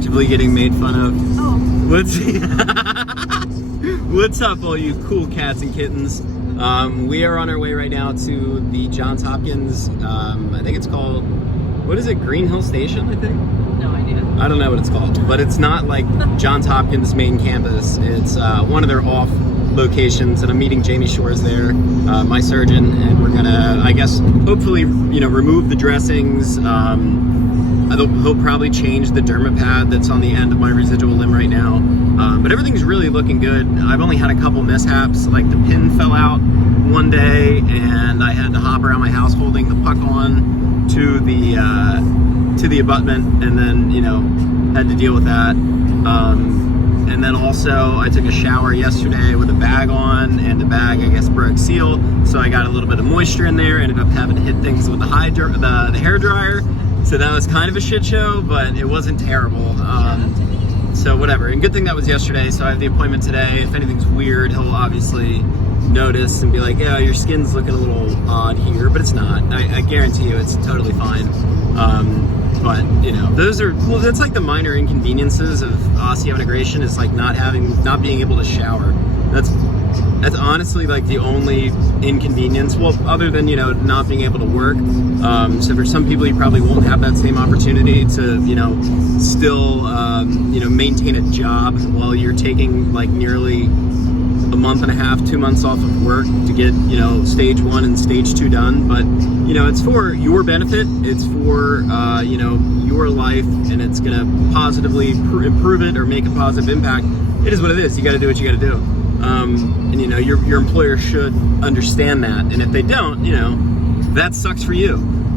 actively getting made fun of. Oh. What's up, all you cool cats and kittens? We are on our way right now to the Johns Hopkins, I think it's called, what is it, Green Hill Station, I think? No idea. I don't know what it's called, but it's not like Johns Hopkins main campus. It's one of their off locations, and I'm meeting Jamie Shores there, my surgeon, and we're gonna, I guess, hopefully, remove the dressings. He'll probably change the derma pad that's on the end of my residual limb right now. But everything's really looking good. I've only had a couple mishaps, like the pin fell out one day and I had to hop around my house holding the puck on to the abutment, and then, had to deal with that. And then also I took a shower yesterday with a bag on, and the bag, I guess, broke seal. So I got a little bit of moisture in there, ended up having to hit things with the hair dryer. So that was kind of a shit show, but it wasn't terrible. So whatever, and good thing that was yesterday, so I have the appointment today. If anything's weird, he'll obviously notice and be like, yeah, your skin's looking a little odd here, but it's not. I guarantee you it's totally fine. But, that's like the minor inconveniences of osseointegration, is like not being able to shower. That's honestly like the only inconvenience, well, other than, not being able to work. So for some people, you probably won't have that same opportunity to, still, maintain a job while you're taking like nearly a month and a half, 2 months off of work to get, stage 1 and stage 2 done. But, it's for your benefit, it's for, your life, and it's gonna positively improve it or make a positive impact. It is what it is. You gotta do what you gotta do. And your employer should understand that, and if they don't, that sucks for you.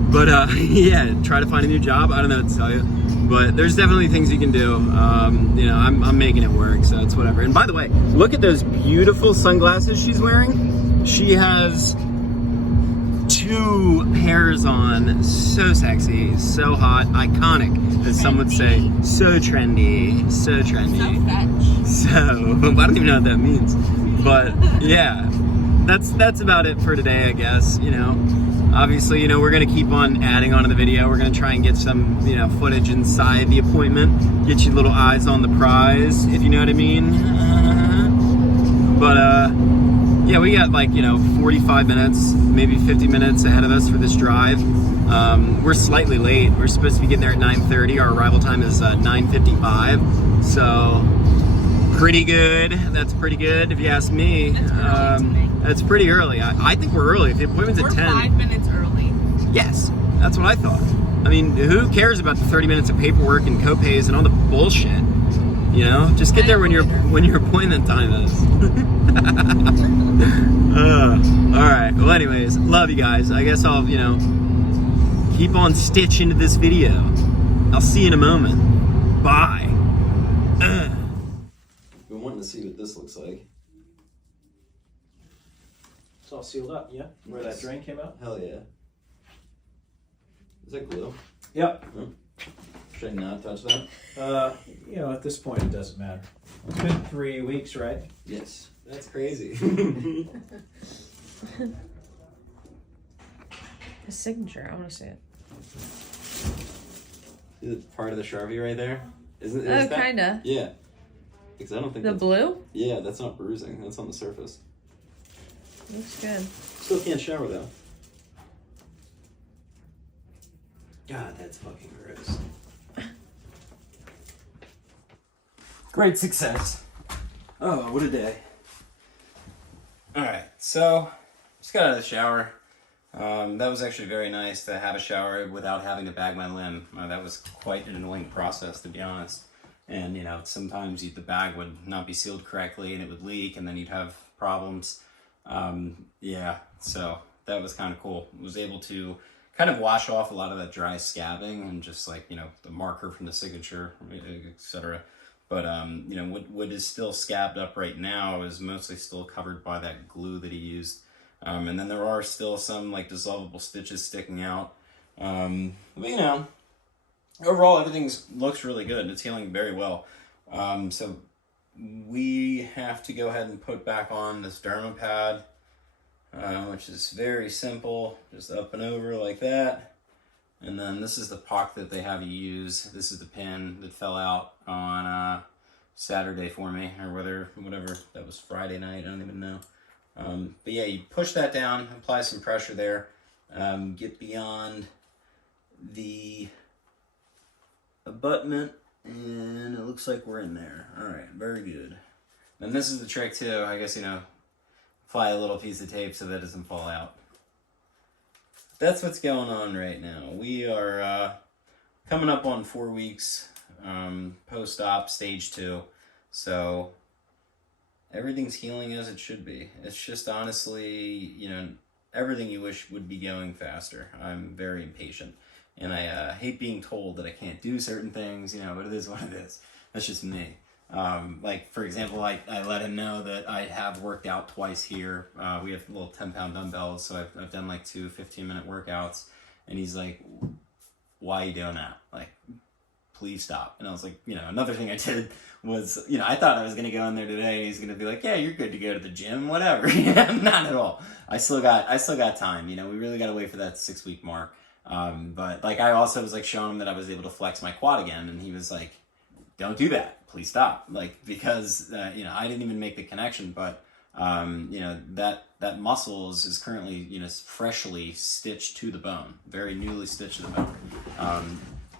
But yeah, try to find a new job. I don't know what to tell you, but there's definitely things you can do. I'm making it work, so it's whatever. And by the way, look at those beautiful sunglasses she's wearing. She has 2 pairs on. So sexy, so hot, iconic, as some would say. So trendy, so trendy. So fetch. I don't even know what that means. But yeah, that's about it for today, I guess. Obviously, we're gonna keep on adding onto the video. We're gonna try and get some, footage inside the appointment, get you little eyes on the prize, if you know what I mean. But yeah, we got like 45 minutes, maybe 50 minutes ahead of us for this drive. We're slightly late. We're supposed to be getting there at 9:30. Our arrival time is 9:55. So pretty good. That's pretty good, if you ask me. That's pretty early. I think we're early. If the appointment's at 10. We're 5 minutes early. Yes, that's what I thought. I mean, who cares about the 30 minutes of paperwork and co-pays and all the bullshit? Just get there when your appointment time is. All right. Well, anyways, love you guys. I guess I'll keep on stitching into this video. I'll see you in a moment. Bye. Been wanting to see what this looks like. It's all sealed up, yeah? Where that drain came out? Hell yeah. Is that glue? Yep. Oh. Should I not touch that? At this point it doesn't matter. It's been 3 weeks, right? Yes. That's crazy. The signature, I want to see it. Is it part of the Sharpie right there? Isn't Oh, kinda. Yeah. Because I don't think the blue? Yeah, that's not bruising. That's on the surface. Looks good. Still can't shower though. God, that's fucking gross. Great success. Oh, what a day. Alright, so just got out of the shower. That was actually very nice to have a shower without having to bag my limb. That was quite an annoying process, to be honest. And, sometimes the bag would not be sealed correctly and it would leak, and then you'd have problems. Yeah, so that was kind of cool. I was able to kind of wash off a lot of that dry scabbing and just like, the marker from the signature, etc. But, what is still scabbed up right now is mostly still covered by that glue that he used. And then there are still some like dissolvable stitches sticking out. But, overall everything looks really good. It's healing very well. So we have to go ahead and put back on this derma pad, which is very simple, just up and over like that. And then this is the puck that they have you use. This is the pin that fell out on Saturday for me, or whatever, that was Friday night, I don't even know. But yeah, you push that down, apply some pressure there, get beyond the abutment, and it looks like we're in there. All right, very good. And this is the trick too, I guess, apply a little piece of tape so that it doesn't fall out. That's what's going on right now. We are coming up on 4 weeks post-op stage 2. So everything's healing as it should be. It's just honestly, everything you wish would be going faster. I'm very impatient. And I hate being told that I can't do certain things, but it is what it is. That's just me. Like, for example, I let him know that I have worked out twice here. We have little 10-pound dumbbells, so I've done like 2 15-minute workouts. And he's like, why are you doing that? Like, please stop. And I was like, another thing I did was, I thought I was going to go in there today and he's going to be like, yeah, you're good to go to the gym, whatever. Not at all. I still got time. We really got to wait for that 6-week mark. But like, I also was like showing him that I was able to flex my quad again. And he was like, don't do that. Please stop. Like, because, I didn't even make the connection, but, that muscle is currently, freshly stitched to the bone, very newly stitched to the bone.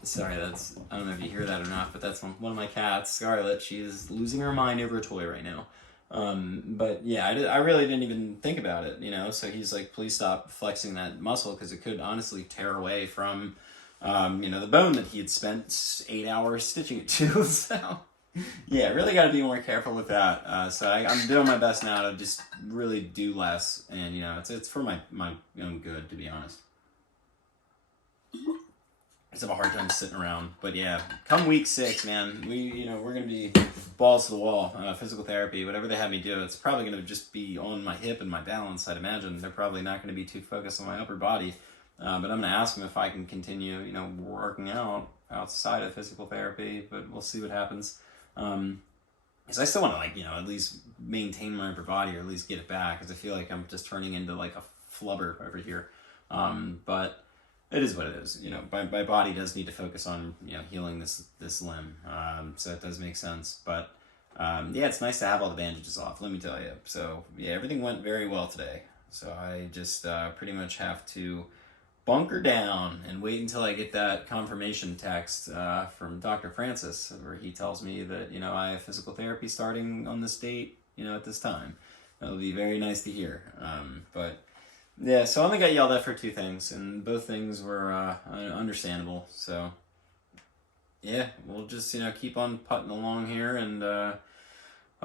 Sorry, I don't know if you hear that or not, but that's one of my cats, Scarlet. She is losing her mind over a toy right now. But yeah, I really didn't even think about it, so he's like, please stop flexing that muscle because it could honestly tear away from, the bone that he had spent 8 hours stitching it to. So yeah, really got to be more careful with that. So I'm doing my best now to just really do less, and it's for my own good, to be honest. I just have a hard time sitting around, but yeah, come week 6, man, we're gonna be balls to the wall. Physical therapy, whatever they have me do, it's probably gonna just be on my hip and my balance. I'd imagine they're probably not gonna be too focused on my upper body, but I'm gonna ask them if I can continue, working out outside of physical therapy. But we'll see what happens. Because I still want to at least maintain my upper body, or at least get it back, because I feel like I'm just turning into like a flubber over here. But it is what it is. My body does need to focus on healing this limb. So it does make sense. But yeah, it's nice to have all the bandages off, let me tell you. So yeah, everything went very well today. So I just pretty much have to bunker down and wait until I get that confirmation text from Dr. Francis, where he tells me that I have physical therapy starting on this date, at this time. That'll be very nice to hear. But yeah, so I only got yelled at for 2 things, and both things were understandable. So yeah, we'll just keep on putting along here, and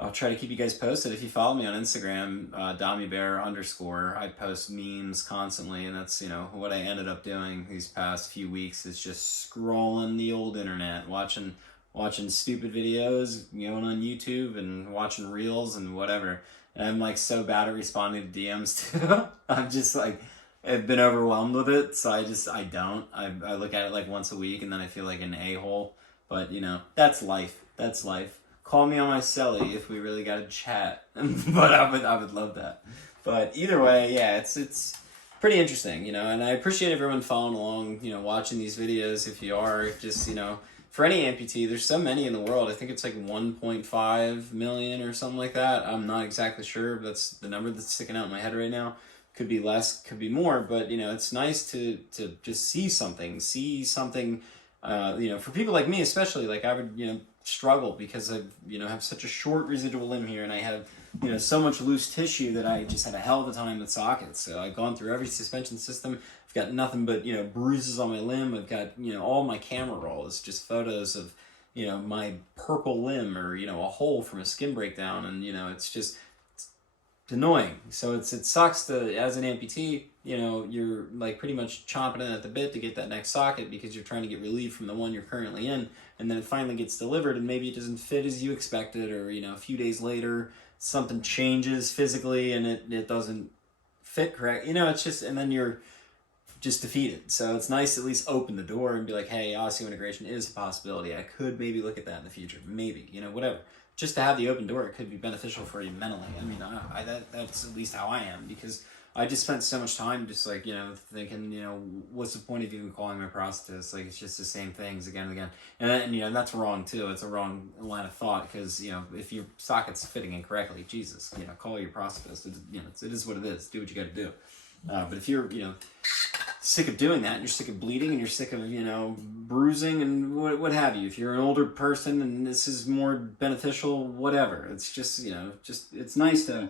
I'll try to keep you guys posted. If you follow me on Instagram, DommyBear_, I post memes constantly, and that's what I ended up doing these past few weeks is just scrolling the old internet, watching stupid videos, going on YouTube and watching reels and whatever. And I'm like so bad at responding to DMs too. I'm just like, I've been overwhelmed with it, so I don't. I look at it like once a week, and then I feel like an a-hole. But that's life. That's life. Call me on my celly if we really got to chat. But I would love that. But either way, yeah, it's pretty interesting, and I appreciate everyone following along, watching these videos. If you are just, for any amputee, there's so many in the world. I think it's like 1.5 million or something like that. I'm not exactly sure. That's the number that's sticking out in my head right now. Could be less, could be more, but it's nice to just see something, for people like me especially. Like I would, struggle because I, have such a short residual limb here, and I have, so much loose tissue that I just have a hell of a time with sockets. So I've gone through every suspension system. I've got nothing but, bruises on my limb. I've got, all my camera roll is just photos of, my purple limb, or, a hole from a skin breakdown. And, it's just, it's annoying. So it sucks to, as an amputee, you're like pretty much chomping at the bit to get that next socket because you're trying to get relief from the one you're currently in. And then it finally gets delivered, and maybe it doesn't fit as you expected, or, a few days later, something changes physically and it doesn't fit correct. It's just, and then you're just defeated. So it's nice to at least open the door and be like, hey, osseointegration is a possibility. I could maybe look at that in the future. Maybe, whatever. Just to have the open door, it could be beneficial for you mentally. I mean, that's at least how I am, because I just spent so much time just like, thinking, what's the point of even calling my prosthetist? Like, it's just the same things again and again. And that's wrong too. It's a wrong line of thought because, if your socket's fitting incorrectly, Jesus, call your prosthetist. It is what it is. Do what you got to do. But if you're, sick of doing that, and you're sick of bleeding, and you're sick of, bruising and what have you, if you're an older person and this is more beneficial, whatever. It's just, it's nice to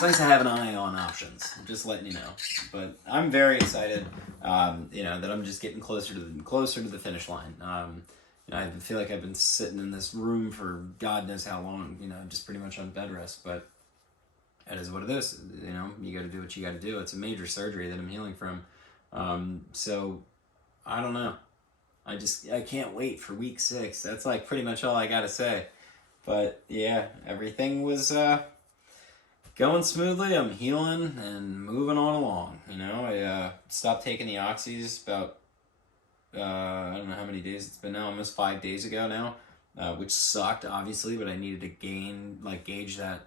have an eye on options. I'm just letting you know. But I'm very excited, that I'm just getting closer to the finish line. I feel like I've been sitting in this room for God knows how long, just pretty much on bed rest, but it is what it is. You got to do what you got to do. It's a major surgery that I'm healing from. So I don't know. I can't wait for week 6. That's like pretty much all I got to say. But yeah, everything was going smoothly. I'm healing and moving on along. I stopped taking the oxys about, I don't know how many days it's been now, almost 5 days ago now, which sucked obviously, but I needed to gauge that,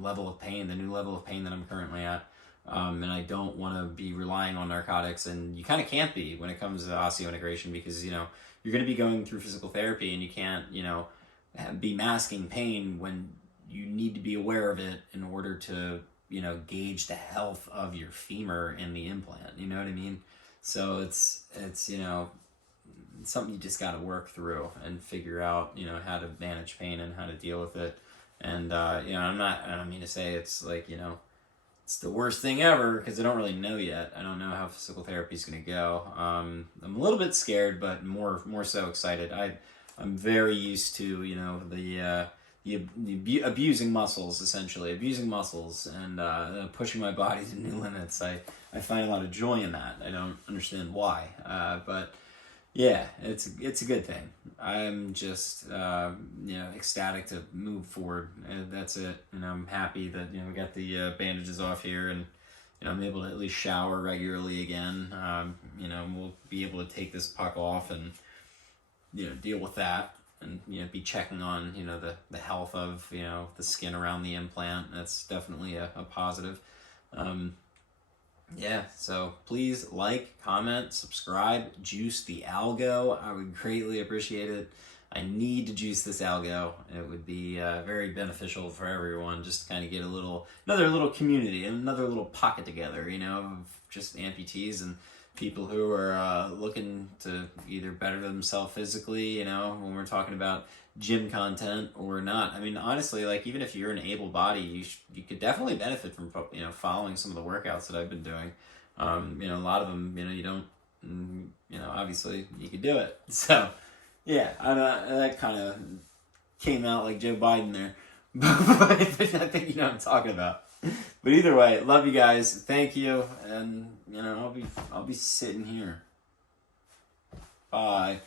level of pain, the new level of pain that I'm currently at. And I don't want to be relying on narcotics, and you kind of can't be when it comes to osseointegration because, you're going to be going through physical therapy and you can't, be masking pain when you need to be aware of it in order to, gauge the health of your femur and the implant. You know what I mean? So it's something you just got to work through and figure out, how to manage pain and how to deal with it. And, I don't mean to say it's like, it's the worst thing ever because I don't really know yet. I don't know how physical therapy is going to go. I'm a little bit scared, but more so excited. I'm very used to, the abusing muscles, essentially. Abusing muscles and pushing my body to new limits. I find a lot of joy in that. I don't understand why. But yeah, it's a good thing. I'm just, ecstatic to move forward. And that's it. And I'm happy that, we got the bandages off here and, I'm able to at least shower regularly again. We'll be able to take this puck off and, deal with that. And, be checking on, the health of, the skin around the implant. That's definitely a positive. Yeah, so please like, comment, subscribe, juice the algo. I would greatly appreciate it. I need to juice this algo. It would be very beneficial for everyone just to kind of get another little community, another little pocket together, of just amputees and people who are looking to either better themselves physically, when we're talking about gym content or not. I mean, honestly, like even if you're an able body, you could definitely benefit from, following some of the workouts that I've been doing. A lot of them, you don't, obviously you could do it. So yeah, that kind of came out like Joe Biden there, but I think you know what I'm talking about. But either way, love you guys. Thank you, and I'll be sitting here. Bye.